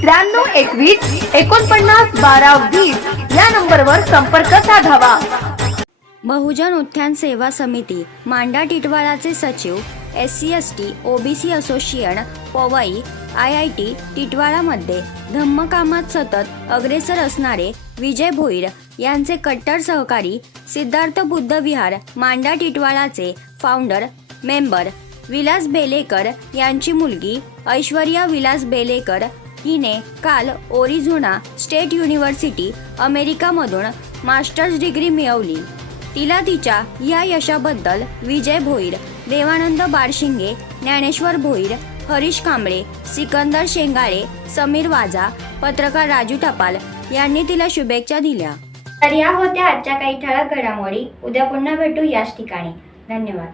त्र्याण्णव एकवीस एकोणपन्नास बारा वीस या नंबरवर संपर्क साधावा. बहुजन उत्थान सेवा समिती मांडा टिटवाळाचे सचिव S C S T OBC association Powai I I T टिटवाळामध्ये धम्मकामात सतत अग्रेसर असणारे विजय भोईर यांचे कट्टर सहकारी सिद्धार्थ बुद्ध विहार मांडा टिटवाळाचे फाउंडर मेंबर विलास बेलेकर यांची मुलगी ऐश्वर्या विलास बेलेकर हिने काल ओरिझोना स्टेट युनिव्हर्सिटी अमेरिकामधून मास्टर्स डिग्री मिळवली. तिला तिच्या या यशाबद्दल विजय भोईर देवानंद बारशिंगे ज्ञानेश्वर भोईर हरीश कांबळे सिकंदर शेंगाळे समीर वाजा पत्रकार राजू टपाल यांनी तिला शुभेच्छा दिल्या. तर या होत्या आजच्या काही ठळक घडामोडी. उद्या पुन्हा भेटू याच ठिकाणी. धन्यवाद.